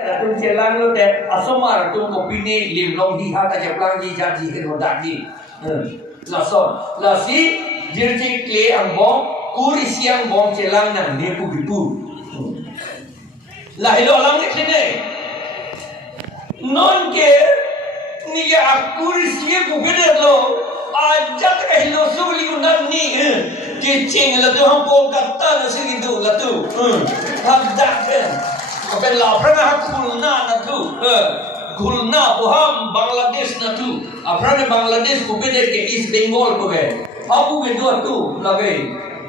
Tung celang lo tet asomar tung opini lim long di hata ceplang di jadi herodak di. Lason, lasi jircik kle ang bom kuri siang bom celang nang nepu bipu. Lah ilo lang ni sini. Non ke ni ke akuri siang bukede lo ajat ke hilo suli unan ni. Kecing la tu hang Kolkata na segitu la tu. Hadak ben. เป็นเหล่าพระนาคุลนานะทุคุลนาผู้ห้ามบังกลาเทศนะทุพระในบังกลาเทศผู้เป็นเด็กอีสต์เบงกอลผู้เป็นเขาผู้เป็นด้วยทุละเก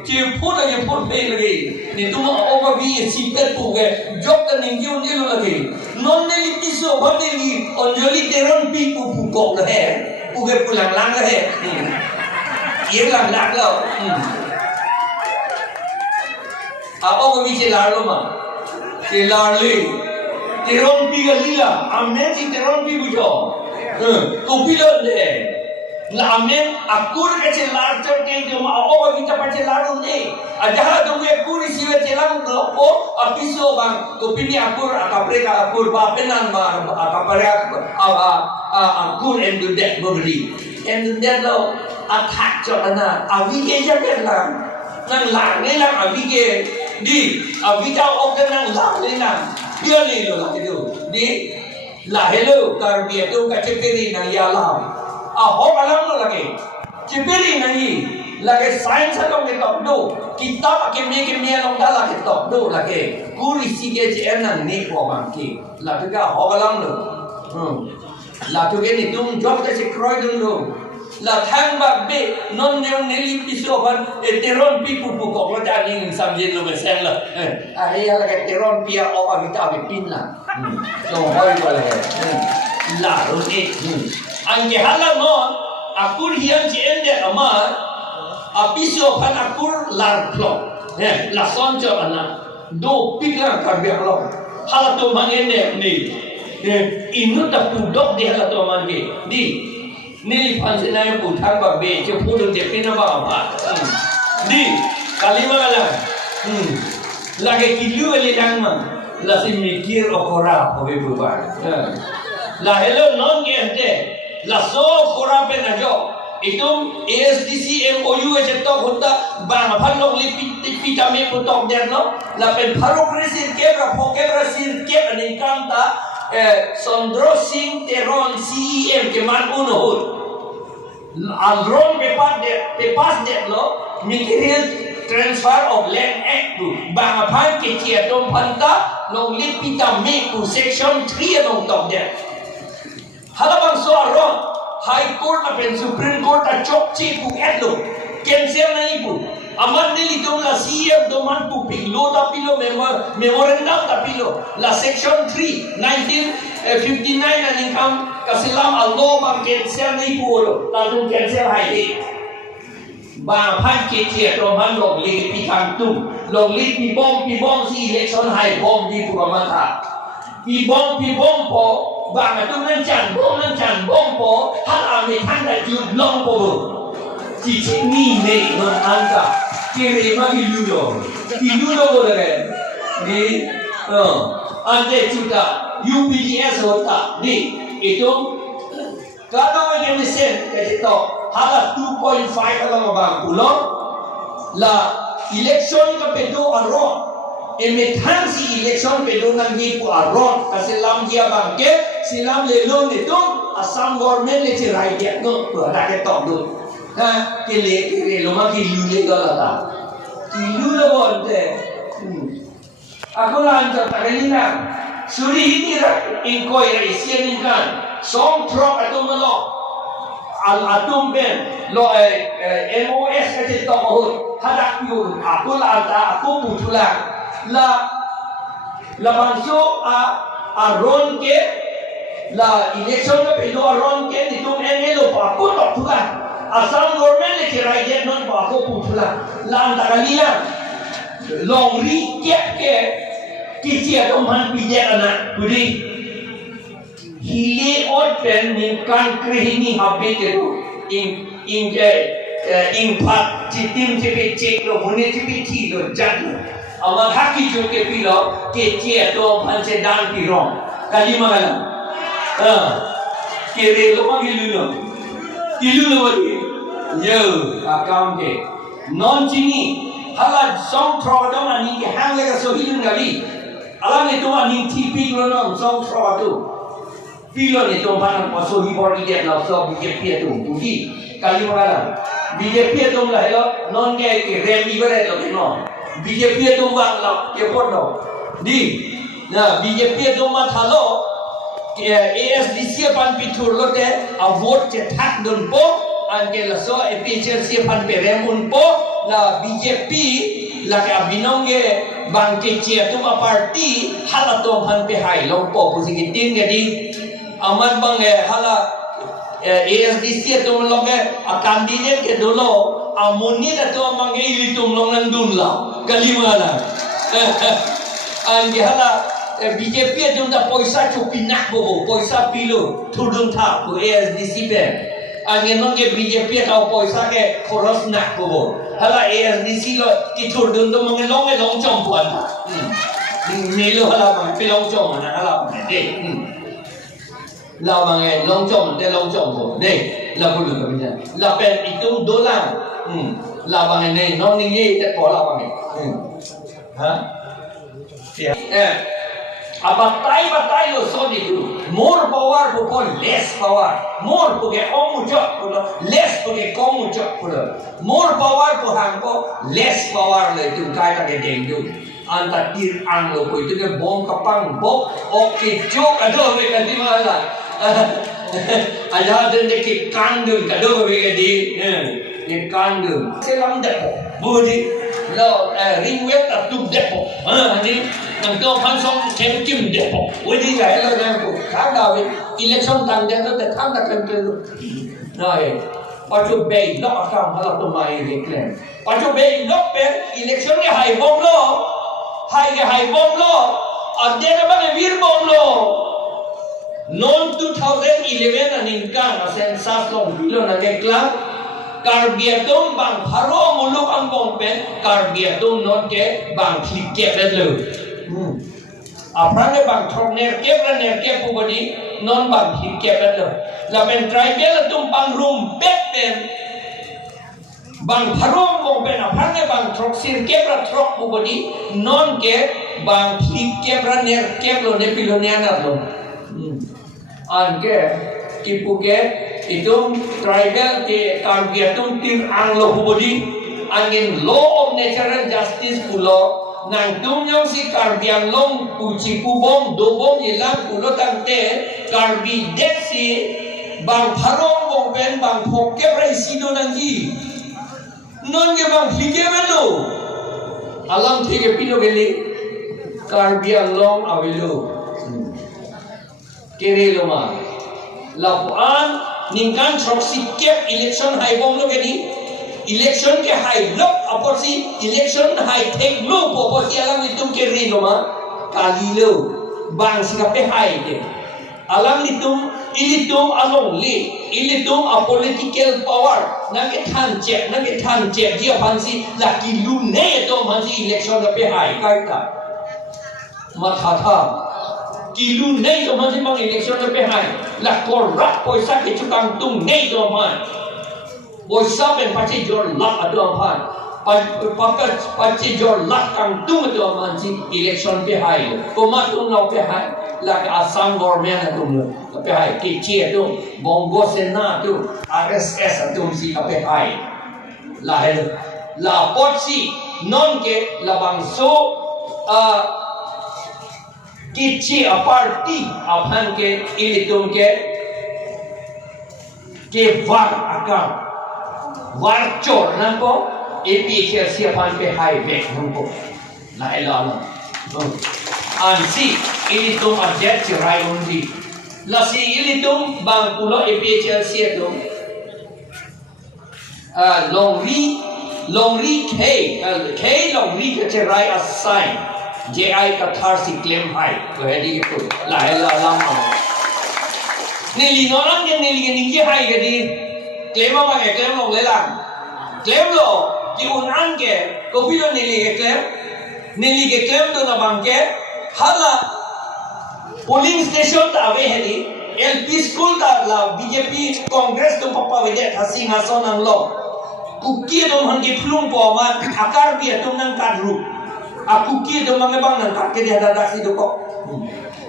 จีพูดอะไรพูดไปละเกนี่ตัวมันเอามาวิ่งสิบเอ็ดผู้เป็นจบกันนิ่งยุ่งนี่ละเกนอนในลิปิโซบัดเดลีอันเจลิเทรอนปีผู้ผู้กอกละเฮผู้เป็นผู้หลังละเฮเยี่ยงหลังแล้วเอามาวิ่งเชลาร์ลมาCelali, teron pi galila, amen si teron pi bujo, kopilot deh, la amen akur ke celar terkait cuma awak kita pakai larung ni, ajar tu we akur siwe celang lopo, apiso bang, kopini akur akapreka akur bapenan bang, akapreka akur endudet beri, endudet lo attack jolana, avike jaga lang, nang lang ni lang avike. Di, kita orang nang lang ni nang, dia ni lo lah itu. Di, lah hello, karbi itu kacipiri nang yalam. Hok alam lo lagi, cipiri nang ni, lagi sains alam kita do, kita pakai kimia long dah lagi top do lagi. Kuri sige jen nang ni kau bangki, lah tu kan hok alam lo. Lah tu kan itu job kasi kroy dulu. La thang ba be non neon neli piso ban teron pi pu kok lo ta ning samjin lo beseng lo ya la teron pia o ba vita be pin la so hoi ko le la ro ni ang ke hala non akur hian je ende ama apiso pan akur lar klo la son cho ana do pikla ka be lo hala to mangene ni inu ta pu dok de hala to mange diนี่พันธุ์นายผู้ทางแบบเบจะพูดถึงเจ็บเป็นอะไรบ้างนี่กาลิมาละลาเกกิลูเวลิดังมันลาสิมิกิร์โอคอราพอไปบุบาลาเฮโลนอนเกนเตลาโซคอราเป็นอะไรitu ASDC MOU จะต้องหุ่นตาบางพันลงลิปิตามีผู้ต้องเดินเนาะลาเป็นพารุกริสินเก็บระพเก็บระสินเก็บอันนี้กันตาSondro Singh Teron CEM ke man unhur Alron pepas det lo Material Transfer of Land Act tu Bangaphan ke chia tom phanta long lipita me ku section 3 long top det halabang so aron High Court apen Supreme Court a chok chi ku etlo cancel na ipu Aman nili tom la CM doman pu pilo da pilo memorandum da pilo la section 3 1959 na ningkam kasilam allo bang cancel ni pu la tung cancel hai di ba phan ke chia to man log li pi kan tu log li pi bom si election hai bom di pu ma tha pi bom po ba ma tung nan chan bom po han a me than da ju long po chỉ nghi nệ mà ăn cả kiri mà ilu đâu rồi đi ăn để chúng ta UPDS rồi ta đi itu kalau yang mesin cái itu hala 2.5 kalau bang pulau là election ka pedo aron emethan si election pedo nang hi pu aron kasilam dia bang ke silam lelon itu asam government le cerai dia no ada ke top tu kile loma kilu le gala ta kilu le bonte aku lanjut tadi na suri ini ra inkoi ra isian kan song trop atom lo al atom ben lo MOS ka to ho hadak yun aku lanta aku mutula la banso aron ke la election ka pelo aron ke nitum enelo pa aku tok tukan Asam government le cerai dia non bako putula landa kalian long ri kep ke kicia doman pijak anak budi hile ot pen ni kan krihini habe ke in pat citim cipi cek lo muni cipi ti lo jadu Ama haki jo ke pilo ke cie to pan se dan pirong. Kali mana? Ke re lo ma gilu no. Gilu no bagi. Yo akam ke. Non cini hala song throw dong ani ke hang le ka so hilun gali. Alam ni tu ani tipi lo no song throw tu. Pilo ni tu pan pa so hi bor ide na so BJP tu. Budi kali mana? BJP tu lah hello non ke rally bare to no. BJP tu bang lo ke pon lo di na BJP tu ma thalo ASDC pan pitur lo te a vote te thak don po an ke la so APHC pan pe remun po la BJP la ka binong ge bang ke che tu ma party hala to pan pe hai lo po pu si tin ge di aman bang ge hala ASDC tu lo ge a candidate ke dolo amoni da to mangi ilitum long nandun la kalimana ang hala BJP tu da poisa chupinak bobo poisa pilo thudun tha ko ASDC pe ang nong ke BJP ka poisa ke khoros nak bobo hala ASDC lo ki thudun do mangi long chom puan ni lo hala ma pe long chom na hala ma de la mangi long chom bo de la bulu ka binya la pen itu dolang là bằng này nó ninh nghi sẽ có là bằng này hả batai lo so ni tu more power ko less power more ko ke omu chok ko less ko ke komu chok ko more power ko hang ko less power le tu kai ta ke deng tu anta tir ang lo ko itu ke bom kapang bok ok chok ado me ka di mala aja den de ke kang du ka do me ke di ke kang du se lam de budi lo ring wet ta tu de po ni nang to pan song kem kim de po oi di ga lo na ko khang da we election tang de lo te khang da kem kem rồi pa chu be lo akam hala to mai de klen pa chu be lo pe election ke hai bom lo ade na ba vir bom lo non 2011 aning kan asen sas long bilo na de klang Karbiatum bang haro muluk ang bompen karbiatum non ke bang fliket le aprane bang thorner ke pubadi non bang fliket le la ben tribal tum bang room pen bang haro bompen aprane bang throksir ke throk pubadi non ke bang fliket ner ke lo ne piloniana lo an ke kipuke itum tribal ke karbiatum tir anglo hubodi angin law of natural justice pulo nang tum nyong si karbiang long puci kubong dobong ilang pulo tangte karbi deksi bang tharong bong pen bang phokke rai sido nangji non ge bang hige belo alam thige pino geli karbiang long avelo kere loma lapuan ningkan troksi kep election hai bom lo gani election ke hai lo aporsi election hai tek lo aporsi alam itum ke ri lo ma kali lo bang sikape hai ke alam itum ilitum along li ilitum a political power na ke than che dia phansi la ki lu ne to phansi election ke hai kai ta ma tha kilu nei to man mang election le pe hai la corrupt poisa ke chukang tung nei to man poisa ben pachi jor lak ado man pachi jor lak kang tung to man si election pe hai ko ma tung no pe hai la asam government tung pe hai ke che tu bongo sena tu RSS tung si pe hai la pot si non ke la bang so kici a party aphan ke ilitum ke var akam var chor nan ko APHC aphan ke high back nan ko la elana an si ilitum a jet rai undi la si ilitum bang pulo APHC tu long ri k long ri ke rai assign JI catharsis claim hai to hedi ko la lam ni nolang ni hai ke di claim ma ke claim lo le la claim lo ki unan ke ko pilo ni li ke claim Nili ke claim tu na bangke hala polling station ta ave heli LP school ta la BJP Congress tu papa wede thasi ngason ang lo kuki dom hangi flung po ma akar bi atum nang kadru a kuki dom mang bang nang kat ke dia dadak si tu ko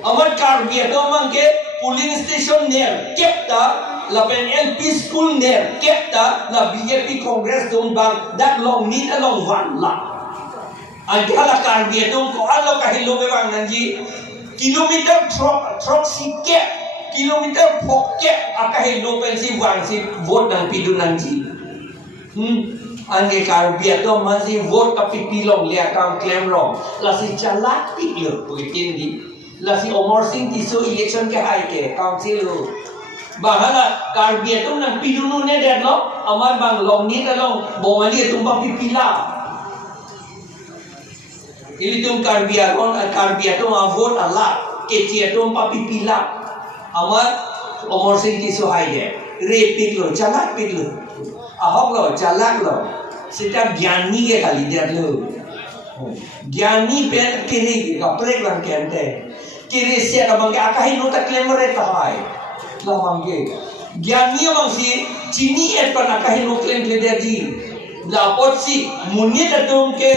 amar kar bi atum mang ke polling station ner kepta la pen LP school ner kepta la BJP Congress dom bang dak long ni ta long wan la Angke hala kar bi atum ko alo kahilo be bang nang ji kilometer trok sikke kilometer pokke akahilo pen si wan si vote nang pidu nang ji Angge kar bi atum masih vote tapi pilong le akam claim wrong la si chalak piklo pugitin di la si Omar Singh tisu election ke hai ke council lo bahala kar bi atum nang pidu nu ne det lo amar bang long ni ta long bomali atum ba pipila Ili tum karbia tum vote Allah keci tum papi pila amar Omar Singh tisu hai de re piklo chalak piklo ahok lo chalak lo sita gyani ke kali dia lo gyani pen kini kaprek lang kente kini sia ka bangke akahi no ta claim re ta hai la bangke gyani bang si chini et pa akahi no claim le dia ji la pot si muni ta tum ke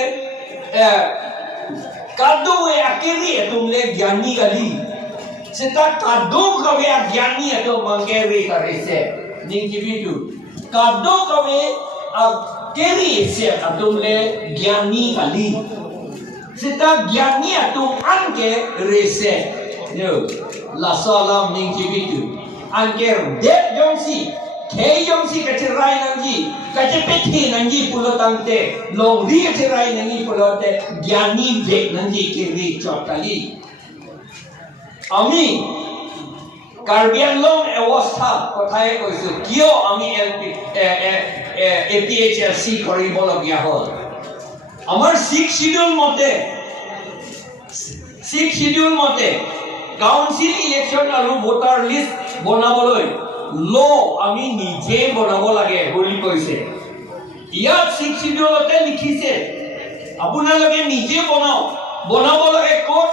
Kado we akiri atumle gyani gali. Seta kado kawe gyani ato mangere karese. Ningki bitu. Kado kawe akiri se atumle gyani gali. Seta gyani atum anke rese. Yo, la salam ningki bitu. Anke det jongsi. Kei jongsi kacerai nangi. Kacepeti nangi pulo tangte. Longri kacerai nangi pulo te. Gyani vek nangi kiri chotali. Ami Karbi Anglong অবস্থা কথাই কৈছো কিয় আমি APHRC কৰিব লগিয়া হল আমাৰ 6 schedule মতে council election আৰু ভোটাৰ লিষ্ট বনাবলৈ ল আমি নিজে বনাব লাগে বুলি কৈছে ইয়াত 6 শিডিউলতে লিখিছে আপোনালোকে নিজে বনাব লাগে কোট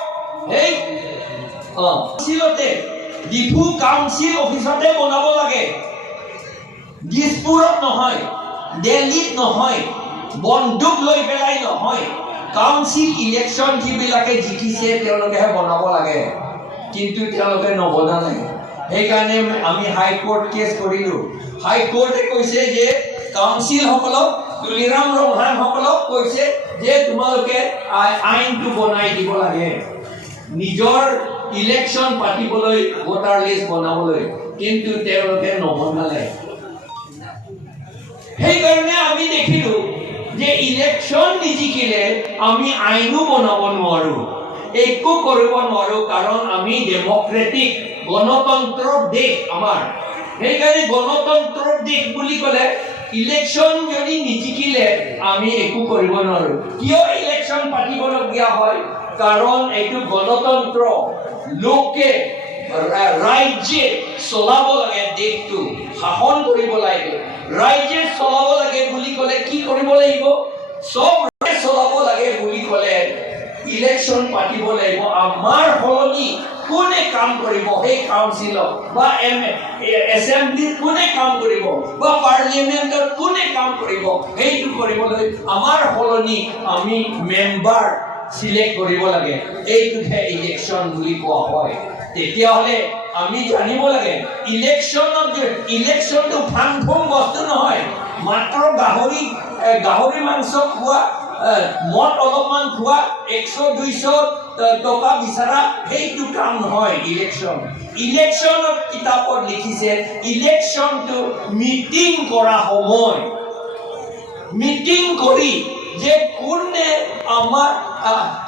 এই কাউন্সিলতে ডিফু কাউন্সিল অফিসতে বনাব লাগে দিসপুৰত নহয় দিল্লীত নহয় বন্দুক লৈ পেলাই নহয় কাউন্সিল ইলেকশন যিবিলাকে জিকিছে তেওঁলোকেহে বনাব লাগে কিন্তু তেওঁলোকে নবনালে সেইকাৰণে আমি হাই কোৰ্ট কেছ কৰিলো হাই কোৰ্টে কৈছে যে কাউন্সিল সকলক তুলিৰাম ৰংহান সকলক কৈছে যে তোমালোকে আইনটো বনাই দিব লাগে নিজৰ ইলেকশন পাতিবলৈ ভোটাৰ লিষ্ট বনাবলৈ কিন্তু তেওঁলোকে নবনালে সেইকাৰণে আমি দেখিলো যে ইলেকশন নিজিকিলে আমি আইনো বনাব নোৱাৰো একো কৰিব নোৱাৰো কাৰণ আমি ডেমক্ৰেটিক গণতন্ত্ৰৰ দেশ আমাৰ সেইকাৰণে গণতন্ত্ৰৰ দেশ বুলি ক'লে ইলেকশন যদি নিজিকিলে আমি একো কৰিব নোৱাৰো কিয় ইলেকশন পাতিবলগীয়া হয় কাৰণ এইটো গণতন্ত্ৰ লোকে ৰাজ্যে চলাব লাগে দেশটো শাসন কৰিব লাগে ৰাজ্যে চলাব লাগে বুলি ক'লে কি কৰিব লাগিব সব চলাব লাগে বুলি ক'লে ইলেকশন পাতিব লাগিব আমাৰ হলনি কোনে কাম কৰিব এই কাউন্সিলত বা এছেম্বলিত কোনে কাম কৰিব বা পাৰ্লিয়ামেণ্টত কোনে কাম কৰিব এইটো কৰিবলৈ আমাৰ হলনি আমি মেম্বাৰ সিলেক্ট কৰিব লাগে এইটোহে ইলেকশন বুলি কোৱা হয় তেতিয়াহলে আমি জানিব লাগে ইলেকশনটো ফাংফুং বস্তু নহয় মাত্ৰ গাহৰি মাংস খোৱা মদ অলপমান খোৱা 100-200 টকা বিচাৰা সেইটো কাম নহয় ইলেকশনত কিতাপত লিখিছে ইলেকশনটো মিটিং কৰা সময় মিটিং কৰি যে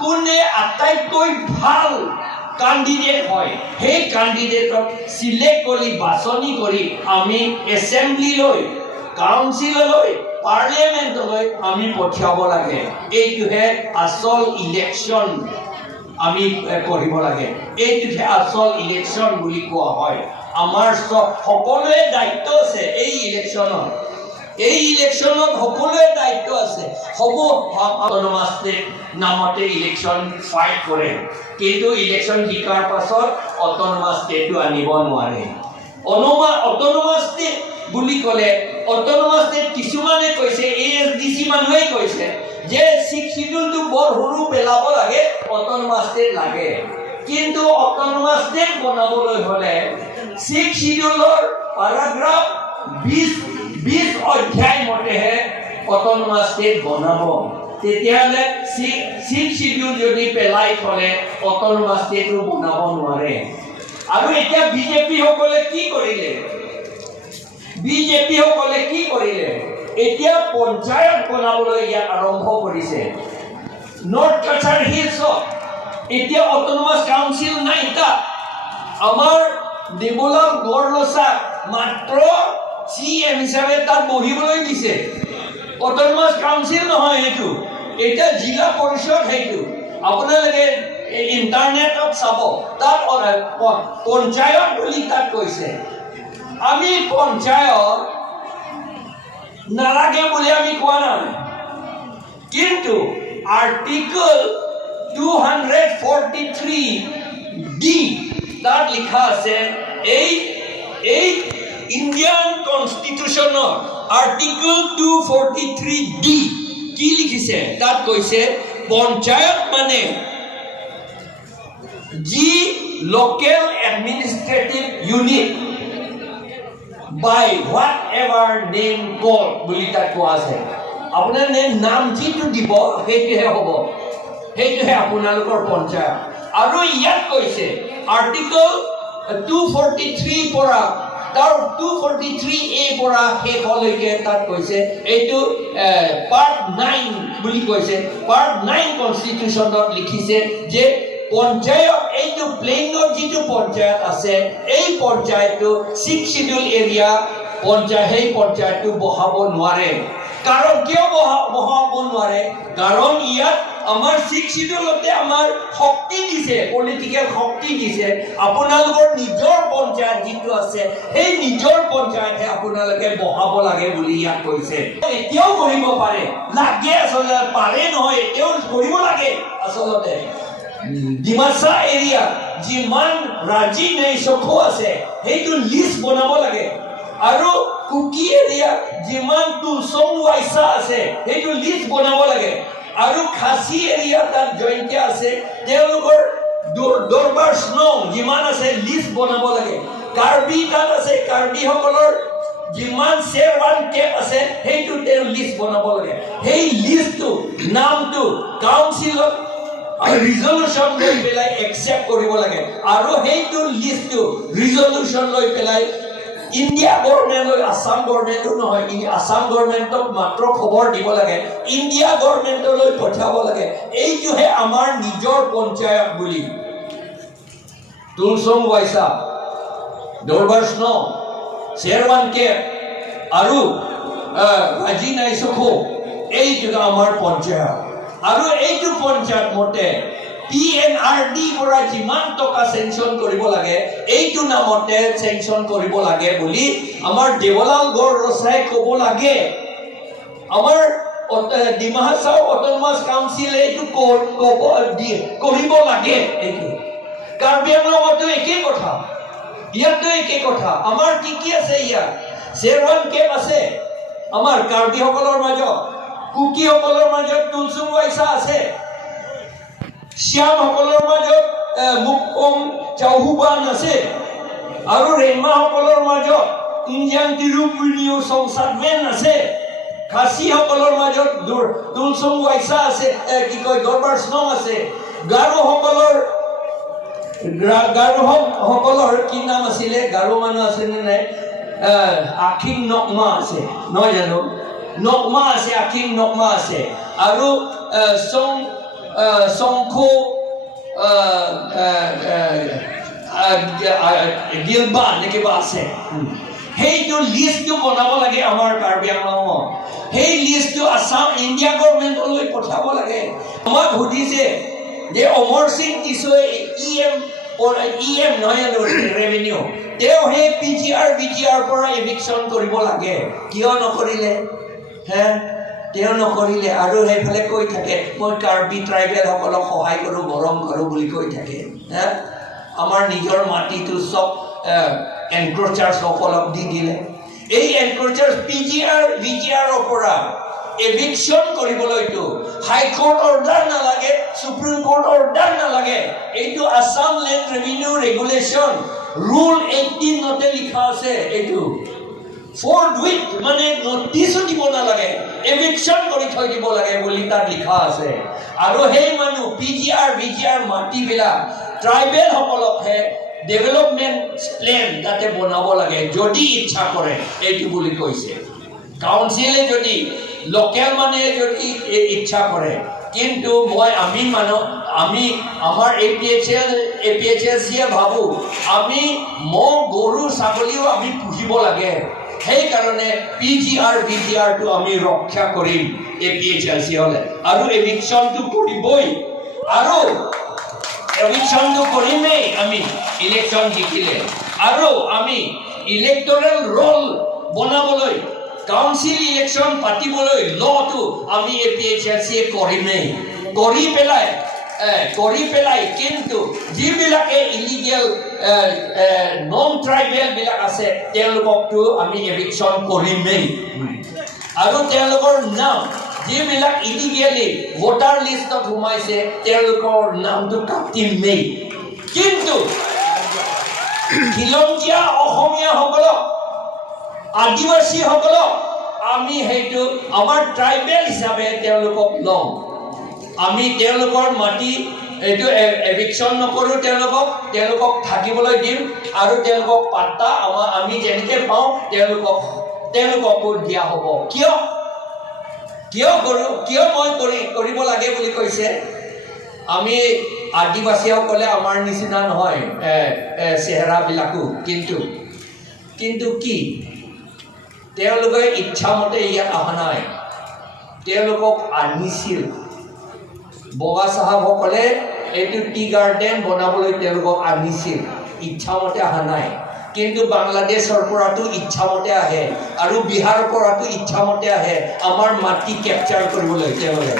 কোনে আটাইতকৈ ভাল ক্যান্ডিডেট হয় সেই ক্যান্ডিডেটক সিলেক্ট কৰি বাছনি কৰি আমি এছেম্বলিলৈ কাউন্সিললৈ পাৰ্লিয়ামেণ্টলৈ আমি পঠিয়াব লাগে এইটোহে আচল ইলেকশন আমি কৰিব লাগে এইটোহে আচল ইলেকশন বুলি কোৱা হয় আমাৰ সকলোৱে দায়িত্ব আছে এই ইলেকশনত এই ইলেকশ্যনত সকলোৱে দায়িত্ব আছে। হ'ব অট'নমাছ ষ্টেট নামতে ইলেকশ্যন ফাইট কৰে, কিন্তু ইলেকশ্যন জিকাৰ পাছত অট'নমাছ ষ্টেটটো আনিব নোৱাৰে। অট'নমাছ ষ্টেট বুলি ক'লে অট'নমাছ ষ্টেট কিছুমানে কৈছে, ASDC মানুহে কৈছে যে 6th শিডিউলটো বৰ সৰু পেলাব লাগে, অট'নমাছ ষ্টেট লাগে। কিন্তু অট'নমাছ ষ্টেট বনাবলৈ হ'লে 6th শিডিউলৰ পেৰাগ্ৰাফ 20 অধ্যায় মতেহে অট'নমাছ ষ্টেট বনাব। তেতিয়াহ'লে 6th শিডিউল যদি পেলাই থ'লে অট'নমাছ ষ্টেটটো বনাব নোৱাৰে। আৰু এতিয়া বিজেপি সকলে কি কৰিলে? এতিয়া পঞ্চায়ত বনাবলৈ ইয়াত আৰম্ভ কৰিছে। নৰ্থ কাছাৰ হিলছত এতিয়া অট'নমাছ কাউন্সিল নাই। তাত আমাৰ দেৱলাল বৰলোচাক মাত্ৰ CM হিচাপে তাত বহিবলৈ দিছে। অট'নমাছ কাউন্সিল নহয় সেইটো, এতিয়া জিলা পৰিষদ। সেইটো আপোনালোকে ইণ্টাৰনেটত চাব, তাত পঞ্চায়ত বুলি তাত কৈছে। আমি পঞ্চায়ত নালাগে বুলি আমি কোৱা নাই, কিন্তু আৰ্টিকল 243D তাত লিখা আছে, এই ইণ্ডিয়ান কনষ্টিটিউশ্যনৰ আৰ্টিকল 243D কি লিখিছে? তাত কৈছে পঞ্চায়ত মানে যি local administrative unit by whatever name called বুলি তাত কোৱা আছে। আপোনাৰ নাম যিটো দিব সেইটোহে হ'ব, সেইটোহে আপোনালোকৰ পঞ্চায়ত। আৰু ইয়াত কৈছে আৰ্টিকল 243 পৰা তাৰ 243A পৰা শেষলৈকে তাত কৈছে, এইটো পাৰ্ট 9 বুলি কৈছে। পাৰ্ট 9 কনষ্টিটিউশ্যনত লিখিছে যে পঞ্চায়ত, এইটো প্লেইনৰ যিটো পঞ্চায়ত আছে, এই পঞ্চায়তটো 6th শিডিউল এৰিয়া পঞ্চায়ত, সেই পঞ্চায়তটো বহাব নোৱাৰে। কাৰণ কিয় বহাব নোৱাৰে? কাৰণ ইয়াত আমাৰ 6th শিডিউলতে আমাৰ শক্তি দিছে, পলিটিকেল শক্তি দিছে। আপোনালোকৰ নিজৰ পঞ্চায়ত যিটো আছে, সেই নিজৰ পঞ্চায়তহে আপোনালোকে বহাব লাগে বুলি ইয়াত কৈছে। এতিয়াও কৰিব পাৰে, লাগে আচলতে, পাৰে নহয়, এতিয়াও কৰিব লাগে। আচলতে ডিমাচা এৰিয়া যিমান ৰাজি নেইচখো আছে সেইটো লিষ্ট বনাব লাগে। আৰু কুকি এৰিয়া যিমান তুলচং ৱাইচা আছে সেইটো লিষ্ট বনাব লাগে। আৰু খাচী এৰিয়া তাত জয়ন্তীয়া আছে, তেওঁলোকৰ দৰবাৰ স্নং যিমান আছে লিষ্ট বনাব লাগে। কাৰ্বি তাত আছে, কাৰ্বিসকলৰ যিমান শ্বেৰৱান কেপ আছে সেইটো তেওঁ লিষ্ট বনাব লাগে। সেই লিষ্টটো নামটো কাউন্সিলত ৰিজল্যুশ্যন লৈ পেলাই একচেপ্ট কৰিব লাগে। আৰু সেইটো লিষ্টটো ৰিজল্যুশ্যন লৈ পেলাই ইণ্ডিয়া গভৰ্ণমেণ্টলৈ, আছাম গভৰ্ণমেণ্টো নহয়, আছাম গভৰ্ণমেণ্টক মাত্ৰ খবৰ দিব লাগে, ইণ্ডিয়া গভৰ্ণমেণ্টলৈ পঠিয়াব লাগে। এইটোহে আমাৰ নিজৰ পঞ্চায়ত বুলি। তুলচং ৱাইচা, দৰবাৰ স্নং, শ্বেৰৱান কেপ আৰু ৰাজি নাইচখো, এইটো আমাৰ পঞ্চায়ত। আৰু এইটো পঞ্চায়ত মতে PNRD পৰা যিমান টকা চেংচন কৰিব লাগে, এইটো নামতে চেংচন কৰিব লাগে বুলি আমাৰ দেৱলাল বৰলোচাই ক'ব লাগে। আমাৰ ডিমা হাছাও অট'নমাছ কাউন্সিলে এইটো কৰিব লাগে। এইটো কাৰ্বি আংলঙতো একেই কথা, ইয়াতো একেই কথা। আমাৰ কি আছে? ইয়াত শ্বেৰৱান কেপ আছে আমাৰ কাৰ্বিসকলৰ মাজত, কুকিসকলৰ মাজত তুলচুং ৱাইচা আছে, শ্যামসকলৰ মাজত মুকম চাউহুবান আছে, আৰু ৰেমাসকলৰ মাজত ইঞ্জান তিৰুপুনিও সংসাদমেন আছে, খাচীসকলৰ মাজত তুলচুং ৱাইচা আছে, কি কয় দৰবাৰ স্নং আছে, গাৰোসকলৰ কি নাম আছিলে? গাৰো মানুহ আছে নে নাই? আখিং নকমা আছে নহয় জানো? নকমা আছে, আখিং নকমা আছে, আৰু শংখো গিলবা নে কিবা আছে। সেইটো লিষ্টটো বনাব লাগে আমাৰ কাৰ্বি আংলঙত। সেই লিষ্টটো আছাম ইণ্ডিয়া গভৰ্ণমেণ্টলৈ পঠাব লাগে। আমাক সুধিছে যে অমৰ সিং টিছয়ে EM নহয় ৰেভিনিউ তেওঁ সেই PGR VGR পৰা এভিকশ্যন কৰিব লাগে কিয় নকৰিলে হে তেওঁ নকৰিলে আৰু সেইফালে কৈ থাকে মই কাৰ্বি ট্ৰাইবেল সকলক সহায় কৰোঁ মৰম কৰোঁ বুলি কৈ থাকে হে আমাৰ নিজৰ মাটিটো চব এনক্ৰোচাৰ্ছ সকলক দি দিলে এই এনক্ৰোচাৰ্ছ PGR VGR পৰা এভিকশ্যন কৰিবলৈতো হাইকোৰ্ট অৰ্ডাৰ নালাগে সুপ্ৰিম কোৰ্ট অৰ্ডাৰ নালাগে এইটো Assam land revenue regulation rule 18 নতে লিখা আছে এইটো ফৰথুইথ মানে নটিছো দিব নালাগে এভিকশ্যন কৰি থৈ দিব লাগে বুলি তাত লিখা আছে আৰু সেই মানুহ PGR VGR মাটিবিলাক ট্ৰাইবেল সকলকহে ডেভেলপমেণ্ট প্লেন তাতে বনাব লাগে যদি ইচ্ছা কৰে এইটো বুলি কৈছে কাউন্সিলে যদি লোকেল মানে যদি ইচ্ছা কৰে কিন্তু আমি আমাৰ APHS ভাবো আমি মহ গৰু ছাগলীও আমি পুহিব লাগে সেই কাৰণে PGR VGR টো আমি ৰক্ষা কৰিম APHS হলে আৰু এভিকশ্যনটো কৰিবই আৰু এভিকশ্যনটো কৰিমেই আমি ইলেকশ্যন জিকিলে আৰু আমি ইলেক্টৰেল ৰোল বনাবলৈ কাউন্সিল ইলেকশ্যন পাতিবলৈ লটো আমি APHS কৰিমেই কৰি পেলাই কিন্তু যিবিলাকে ইলিগেল নন ট্ৰাইবেল বিলাক আছে তেওঁলোককতো আমি এভিকশ্যন কৰিমেই আৰু তেওঁলোকৰ নাম যিবিলাক ইলিগেলি ভোটাৰ লিষ্টত সোমাইছে তেওঁলোকৰ নামটো কাটিমেই কিন্তু খিলঞ্জীয়া অসমীয়াসকলক আদিবাসীসকলক আমি সেইটো আমাৰ ট্ৰাইবেল হিচাপে তেওঁলোকক লওঁ আমি তেওঁলোকৰ মাটি এইটো এভিকশ্যন নকৰোঁ তেওঁলোকক থাকিবলৈ দিম আৰু তেওঁলোকক পাত্তা আমি যেনেকৈ পাওঁ তেওঁলোককো দিয়া হ'ব কিয় মই কৰিব লাগে বুলি কৈছে আমি আদিবাসীসকলে আমাৰ নিচিনা নহয় চেহেৰাবিলাকো কিন্তু কি তেওঁলোকে ইচ্ছামতে ইয়াত অহা নাই তেওঁলোকক আনিছিল বগা চাহাবসকলে এইটো টি গাৰ্ডেন বনাবলৈ তেওঁলোকক আনিছিল ইচ্ছামতে অহা নাই কিন্তু বাংলাদেশৰ পৰাটো ইচ্ছামতে আহে আৰু বিহাৰৰ পৰাটো ইচ্ছামতে আহে আমাৰ মাটি কেপচাৰ কৰিবলৈ তেওঁলোকে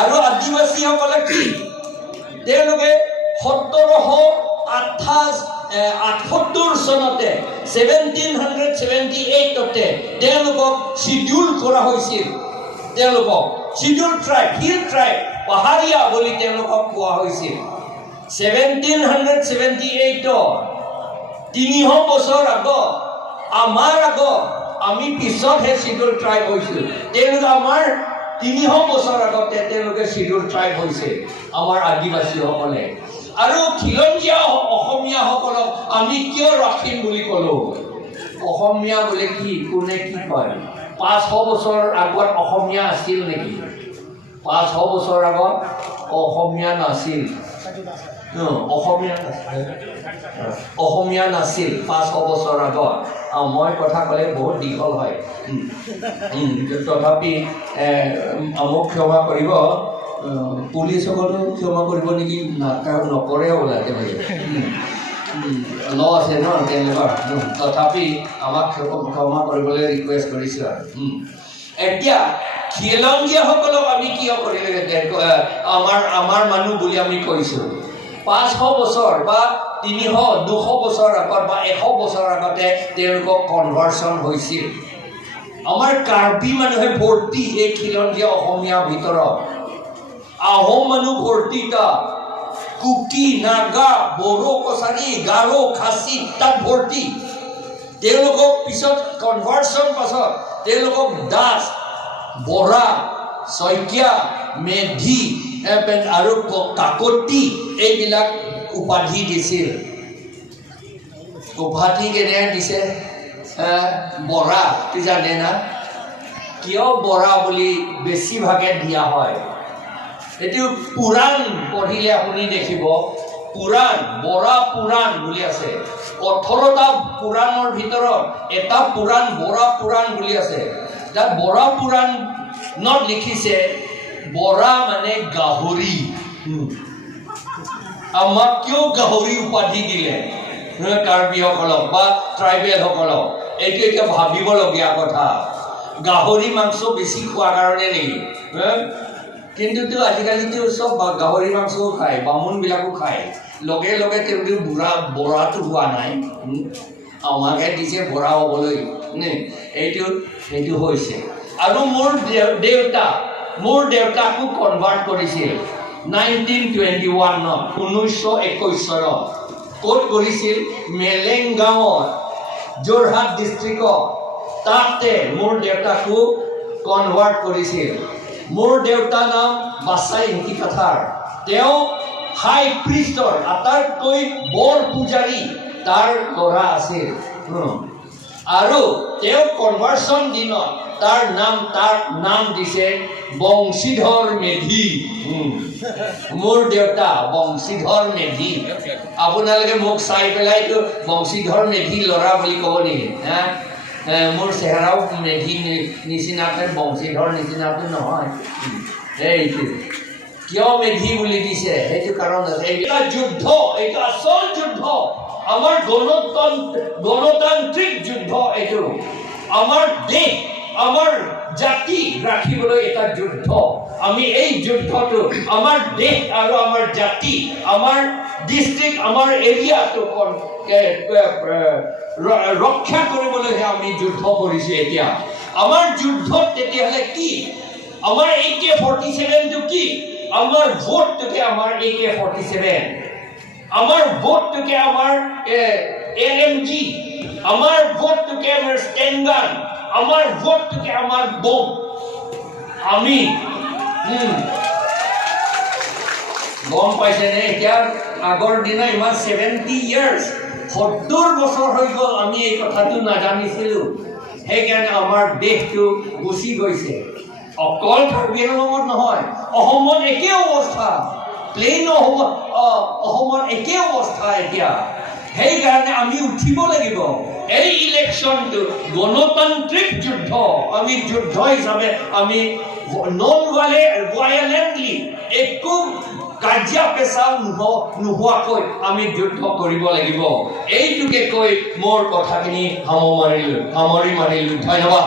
আৰু আদিবাসীসকলে কি তেওঁলোকে 1778 চনতে 1778 তেওঁলোকক শিডিউল কৰা হৈছিল তেওঁলোকক শিডিউল ট্ৰাইব হিল ট্ৰাইব পাহাৰীয়া বুলি তেওঁলোকক কোৱা হৈছিল 1778 300 বছৰ আগত আমি পিছতহে শিডিউল ট্ৰাইব হৈছিল তেওঁলোকে আমাৰ 300 বছৰ আগতে তেওঁলোকে শিডিউল ট্ৰাইব হৈছে আমাৰ আদিবাসীসকলে আৰু খিলঞ্জীয়া অসমীয়াসকলক আমি কিয় ৰাখিম বুলি ক'লো অসমীয়া বোলে কি কোনে কি কয় 500 বছৰ আগত অসমীয়া আছিল নেকি 500 বছৰ আগত অসমীয়া নাছিল অসমীয়া নাছিল 500 বছৰ আগত মই কথা ক'লে বহুত দীঘল হয় তথাপি মোক ক্ষমা কৰিব পুলিচসকলেও ক্ষমা কৰিব নেকি নকৰে ওলাই ল আছে ন তেওঁলোকৰ তথাপি আমাক ক্ষমা কৰিবলৈ ৰিকুৱেষ্ট কৰিছোঁ আৰু এতিয়া খিলঞ্জীয়াসকলক আমি কিয় কৰিলে আমাৰ মানুহ বুলি আমি কৈছোঁ 500 বছৰ বা 200 বছৰ আগত বা 100 বছৰ আগতে তেওঁলোকক কনভাৰ্চন হৈছিল আমাৰ কাৰ্বি মানুহে ভৰ্তি এই খিলঞ্জীয়া অসমীয়া ভিতৰত আহোম মানুহ ভৰ্তি তাত কুকি নাগা বড়ো কছাৰী গাৰো খাচী তাত ভৰ্তি তেওঁলোকক পিছত কনভাৰ্চন পাছত তেওঁলোকক দাস বৰা শইকীয়া মেধি আৰু কাকতি এইবিলাক উপাধি দিছিল উপাধি কেনে দিছে বৰা জানে না কিয় বৰা বুলি বেছিভাগে দিয়া হয় এইটো পুৰাণ পঢ়িলে আপুনি দেখিব পুৰাণ বৰা পুৰাণ বুলি আছে 18টা পুৰাণৰ ভিতৰত এটা পুৰাণ বৰা পুৰাণ বুলি আছে তাত বৰা পুৰাণত লিখিছে বৰা মানে গাহৰি আমাক কিয় গাহৰি উপাধি দিলে কাৰ্বিসকলক বা ট্ৰাইবেলসকলক? এইটো এতিয়া ভাবিবলগীয়া কথা। গাহৰি মাংস বেছি খোৱাৰ কাৰণে নেকি? কিন্তু আজিকালিতো চব গাহৰি মাংসও খায়, বামুণবিলাকো খায়। লগে লগে তেওঁলোকে বৰাটো হোৱা নাই, আমাকে দিছে বৰা হ'বলৈ। সেইটো হৈছে। আৰু মোৰ দেউতাকো কনভাৰ্ট কৰিছিল 1921 1921 চনত। ক'ত কৰিছিল? মেলেংগাঁৱত, যোৰহাট ডিষ্ট্ৰিক্টত। তাতে মোৰ দেউতাকো কনভাৰ্ট কৰিছিল। মোৰ দেউতাৰ নাম বাছাই নিকিকাথাৰ। তেওঁ হাই প্ৰিষ্টৰ আটাইতকৈ বৰ পূজাৰী তাৰ ল'ৰা আছিল। আৰু তেওঁ কনভাৰ্চন দিনত তাৰ নাম দিছে বংশীধৰ মেধি। মোৰ দেউতা বংশীধৰ মেধি। আপোনালোকে মোক চাই পেলাইতো বংশীধৰ মেধি ল'ৰা বুলি ক'ব নেকি? মোৰ চেহেৰাও মেধি নিচিনাকৈ বংশীধৰ নিচিনাটো নহয়। এইটো কিয় মেধি বুলি দিছে সেইটো কাৰণ আছে। এটা যুদ্ধ, এইটো আচল যুদ্ধ, আমাৰ গণতান্ত্ৰিক যুদ্ধ। এইটো আমাৰ দেশ, আমাৰ জাতি ৰাখিবলৈ এটা যুদ্ধ। আমি এই যুদ্ধটো আমাৰ দেশ আৰু আমাৰ জাতি, আমাৰ ডিষ্ট্ৰিক্ট, আমাৰ এৰিয়াটো ৰক্ষা কৰিবলৈহে আমি যুদ্ধ কৰিছোঁ এতিয়া। আমাৰ যুদ্ধত তেতিয়াহ'লে কি? আমাৰ AK-47টো কি? আমাৰ ভোটটোকে আমাৰ AK-47, আমাৰ ভোটটোকে আমাৰ LMG, আমাৰ ভোটটোকে আমাৰ ষ্টেনগান, আমাৰ ভোটটোকে আমাৰ বোম। আমি গম পাইছেনে? এতিয়া আগৰ দিনা ইমান 70 years 70 বছৰ হৈ গ'ল আমি এই কথাটো নাজানিছিলোঁ। সেইকাৰণে আমাৰ দেশটো গুচি গৈছে। অকল কাৰ্বি আংলঙত নহয়, অসমত একে অৱস্থা, প্লেইন অসমত একে অৱস্থা এতিয়া। সেইকাৰণে আমি উঠিব লাগিব। এই ইলেকশ্যনটো গণতান্ত্ৰিক যুদ্ধ। আমি যুদ্ধ হিচাপে আমি ভায়লেণ্টলি একো কাজিয়া পেচাল নোহোৱাকৈ আমি যুদ্ধ কৰিব লাগিব। এইটোকে কৈ মোৰ কথাখিনি সামৰি মাৰিলোঁ। ধন্যবাদ।